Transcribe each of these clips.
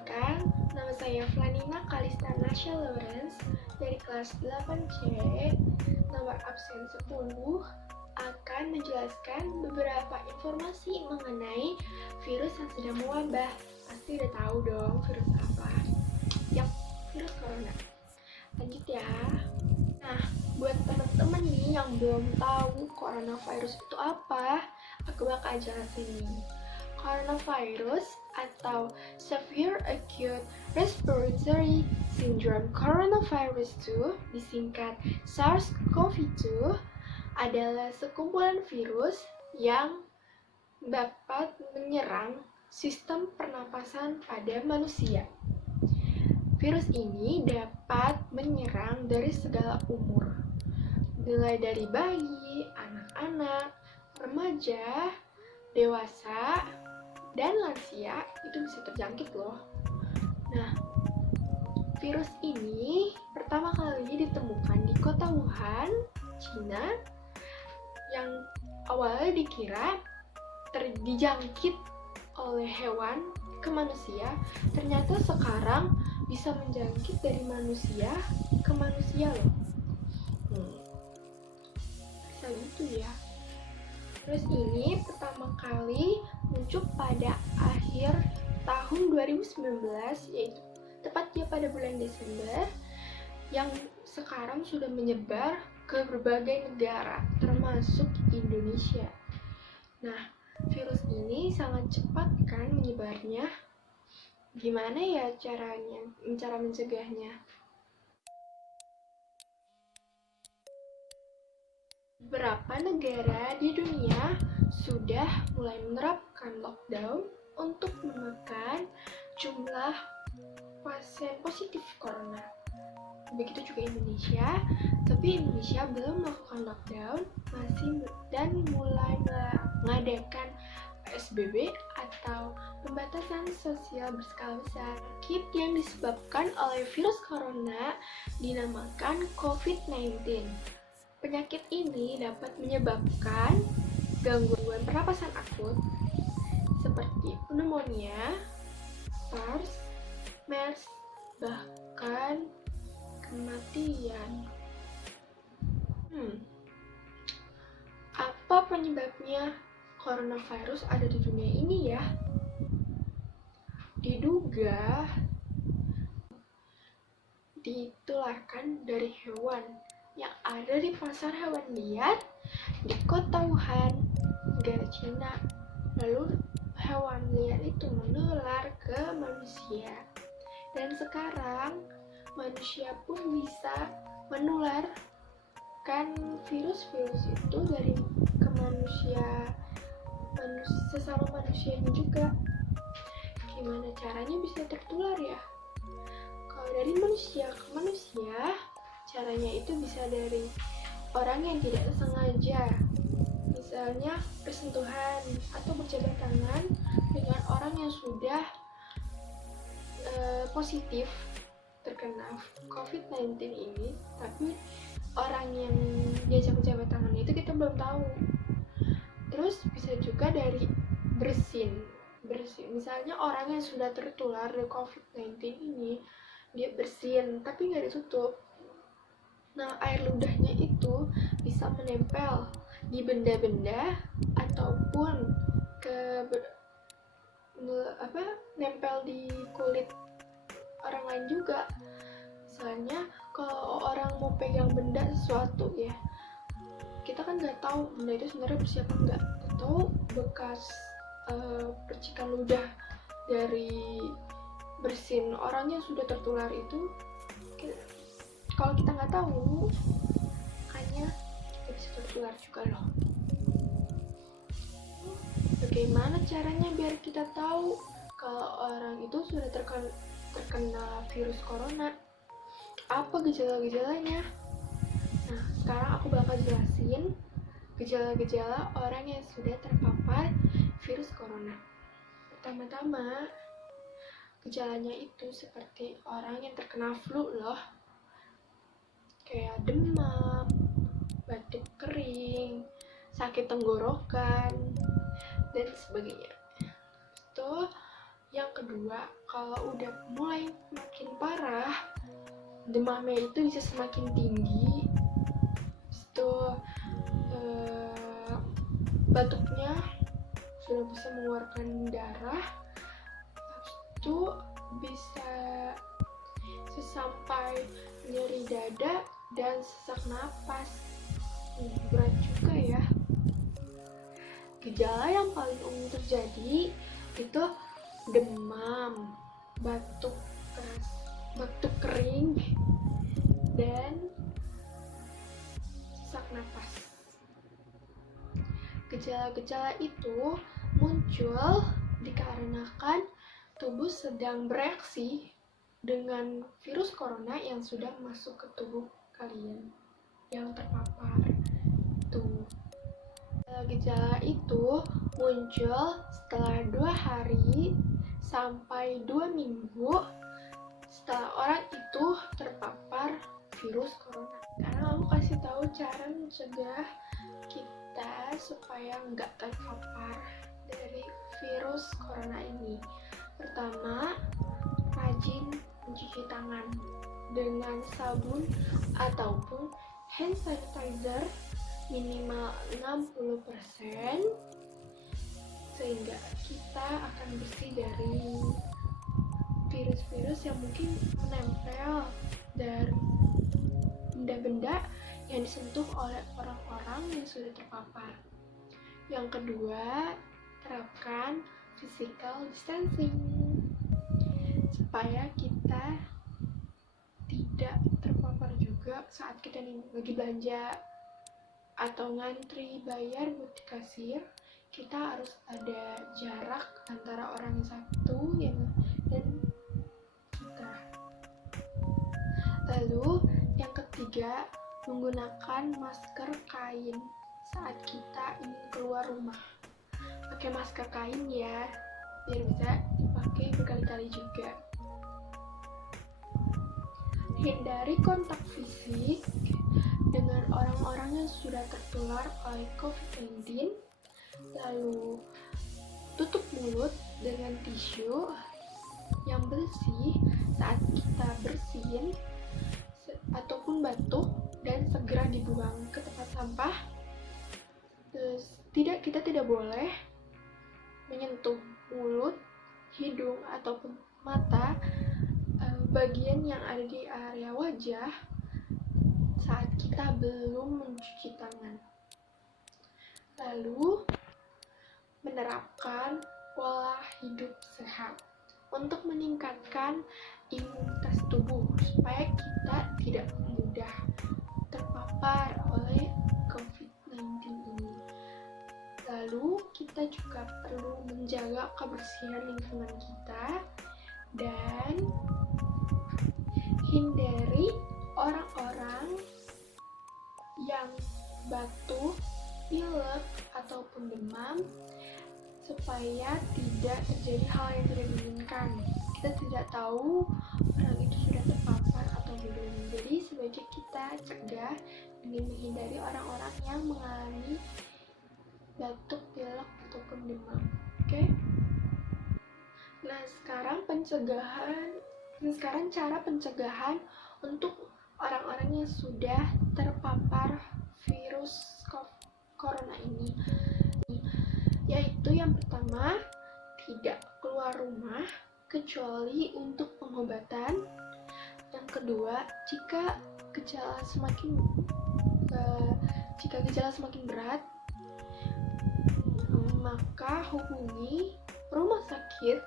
Perkenalkan, nama saya Flanina Kalista Nasya Lawrence dari kelas 8C, nomor absen 10, akan menjelaskan beberapa informasi mengenai virus yang sedang mewabah. Pasti udah tahu dong virus apa? Yap, virus corona. Lanjut ya. Nah, buat teman-teman nih yang belum tahu coronavirus itu apa, aku bakal jelasin nih. Coronavirus atau Severe Acute Respiratory Syndrome Coronavirus 2, disingkat SARS-CoV-2, adalah sekumpulan virus yang dapat menyerang sistem pernapasan pada manusia. Virus ini dapat menyerang dari segala umur, mulai dari bayi, anak-anak, remaja, dewasa, dan lansia itu bisa terjangkit loh. Nah, virus ini pertama kali ditemukan di kota Wuhan, Cina, yang awalnya dikira dijangkit oleh hewan ke manusia, ternyata sekarang bisa menjangkit dari manusia ke manusia loh. Bisa gitu ya. Virus ini pertama kali muncul pada akhir tahun 2019, yaitu tepatnya pada bulan Desember, yang sekarang sudah menyebar ke berbagai negara, termasuk Indonesia. Nah, virus ini sangat cepat kan menyebarnya. Gimana ya cara mencegahnya? Beberapa negara di dunia sudah mulai menerapkan lockdown untuk menekan jumlah pasien positif corona. Begitu juga Indonesia, tapi Indonesia belum melakukan lockdown, dan mulai mengadakan PSBB atau pembatasan sosial berskala besar. Penyakit yang disebabkan oleh virus corona dinamakan COVID-19. Penyakit ini dapat menyebabkan gangguan pernapasan akut seperti pneumonia, SARS, MERS, bahkan kematian. Apa penyebabnya coronavirus ada di dunia ini ya? Diduga ditularkan dari hewan yang ada di pasar hewan liar di kota Wuhan, negara Cina. Lalu hewan liar itu menular ke manusia. Dan sekarang manusia pun bisa menularkan virus-virus itu dari ke sesama manusianya juga. Gimana caranya bisa tertular ya? Kalau dari manusia ke manusia, caranya itu bisa dari orang yang tidak sengaja, misalnya bersentuhan atau berjabat tangan dengan orang yang sudah positif terkena COVID-19 ini, tapi orang yang diajak berjabat tangan itu kita belum tahu. Terus bisa juga dari bersin. Misalnya orang yang sudah tertular dari COVID-19 ini, dia bersin tapi nggak ditutup. Nah, air ludahnya itu bisa menempel di benda-benda ataupun nempel di kulit orang lain juga. Misalnya kalau orang mau pegang benda sesuatu ya, kita kan nggak tahu benda itu sebenarnya bersih apa enggak, atau bekas percikan ludah dari bersin orang yang sudah tertular itu, kalau kita nggak tahu, makanya kita bisa tertular juga loh. Bagaimana caranya biar kita tahu kalau orang itu sudah terkena virus corona? Apa gejala-gejalanya? Nah, sekarang aku bakal jelasin gejala-gejala orang yang sudah terpapar virus corona. Pertama-tama, gejalanya itu seperti orang yang terkena flu loh. Kayak demam, batuk kering, sakit tenggorokan, dan sebagainya. Itu yang kedua, kalau udah mulai makin parah, demamnya itu bisa semakin tinggi, itu batuknya sudah bisa mengeluarkan darah, itu bisa sampai nyeri dada dan sesak napas. Berat juga ya. Gejala yang paling umum terjadi itu demam, batuk keras, batuk kering, dan sesak napas. Gejala-gejala itu muncul dikarenakan tubuh sedang bereaksi dengan virus corona yang sudah masuk ke tubuh kalian yang terpapar. Gejala itu muncul setelah 2 hari sampai 2 minggu setelah orang itu terpapar virus corona. Sekarang aku kasih tahu cara mencegah kita supaya nggak terpapar dari virus corona ini. Pertama, rajin mencuci tangan dengan sabun ataupun hand sanitizer minimal 60% sehingga kita akan bersih dari virus-virus yang mungkin menempel dari benda-benda yang disentuh oleh orang-orang yang sudah terpapar. Yang kedua, terapkan physical distancing supaya kita tidak terpapar juga saat kita lagi belanja atau ngantri bayar buat di kasir. Kita harus ada jarak antara orang satu dan kita. Lalu yang ketiga, menggunakan masker kain saat kita ingin keluar rumah. Pakai masker kain ya, biar bisa dipakai berkali-kali juga. Hindari kontak fisik dengan orang-orang yang sudah tertular oleh COVID-19. Lalu tutup mulut dengan tisu yang bersih saat kita bersin ataupun batuk dan segera dibuang ke tempat sampah. Terus kita tidak boleh menyentuh mulut, hidung ataupun mata bagian yang ada di area wajah saat kita belum mencuci tangan. Lalu menerapkan pola hidup sehat untuk meningkatkan imunitas tubuh supaya kita tidak mudah terpapar oleh COVID-19 ini. Lalu kita juga perlu menjaga kebersihan lingkungan kita dan hindari orang-orang yang batuk, pilek, ataupun demam supaya tidak terjadi hal yang tidak diinginkan. Kita tidak tahu orang itu sudah terpapar atau belum. Jadi sebaiknya kita cegah dengan menghindari orang-orang yang mengalami batuk, pilek, ataupun demam. Oke? Nah, sekarang cara pencegahan untuk orang-orang yang sudah terpapar virus corona ini, yaitu yang pertama, tidak keluar rumah kecuali untuk pengobatan. Yang kedua, jika gejala semakin berat, maka hubungi rumah sakit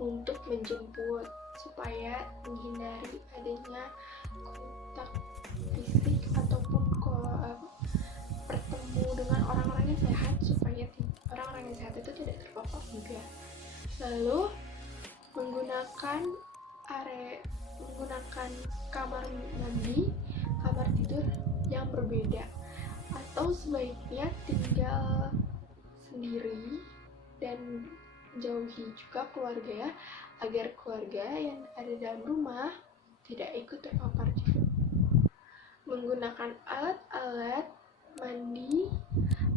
untuk menjemput supaya menghindari adanya kontak fisik ataupun bertemu dengan orang-orang yang sehat supaya orang-orang yang sehat itu tidak terpapar juga. Lalu menggunakan kamar mandi, kamar tidur yang berbeda, atau sebaiknya tinggal sendiri dan jauhi juga keluarga ya, agar keluarga yang ada dalam rumah tidak ikut terpapar juga. Menggunakan alat-alat mandi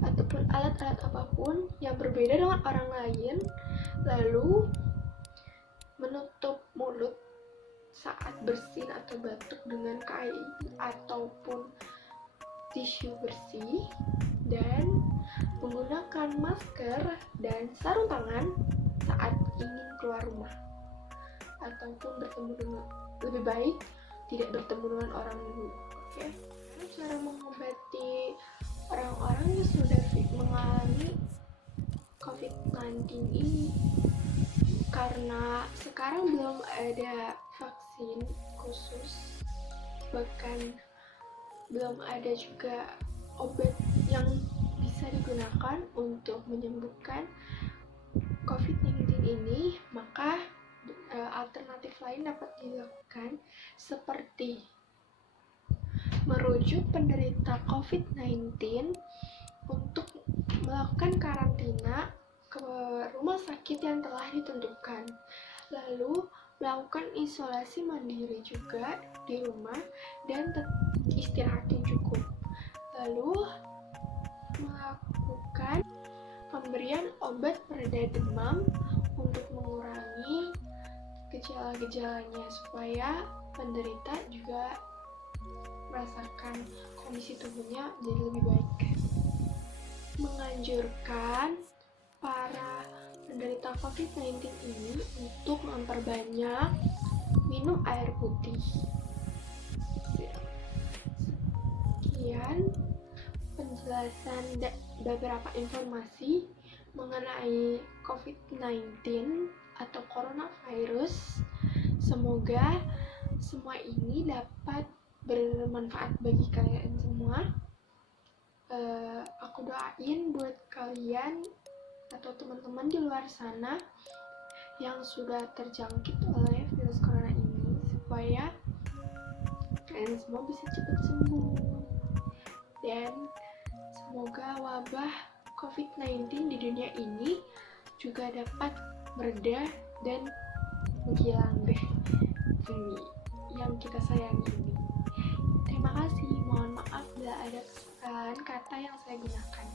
ataupun alat-alat apapun yang berbeda dengan orang lain, lalu menutup mulut saat bersin atau batuk dengan kain ataupun tisu bersih, dan menggunakan masker dan sarung tangan saat ingin keluar rumah ataupun bertemu dengan, lebih baik tidak bertemu dengan orang dulu. Oke, cara mengobati orang-orang yang sudah mengalami COVID-19 ini, karena sekarang belum ada vaksin khusus, bahkan belum ada juga obat yang bisa digunakan untuk menyembuhkan COVID-19 ini, maka alternatif lain dapat dilakukan seperti merujuk penderita COVID-19 untuk melakukan karantina ke rumah sakit yang telah ditentukan, lalu melakukan isolasi mandiri juga di rumah dan istirahat yang cukup, lalu melakukan pemberian obat pereda demam untuk mengurangi gejala-gejalanya supaya penderita juga merasakan kondisi tubuhnya jadi lebih baik. Menganjurkan para penderita COVID-19 ini untuk memperbanyak minum air putih. Sekian penjelasan beberapa informasi mengenai COVID-19 atau coronavirus. Semoga semua ini dapat bermanfaat bagi kalian semua. Aku doain buat kalian atau teman-teman di luar sana yang sudah terjangkit oleh virus corona ini, supaya kalian semua bisa cepat sembuh, dan semoga wabah COVID-19 di dunia ini juga dapat mereda dan menghilang deh bumi yang kita sayangi ini. Terima kasih, mohon maaf bila ada kesalahan kata yang saya gunakan.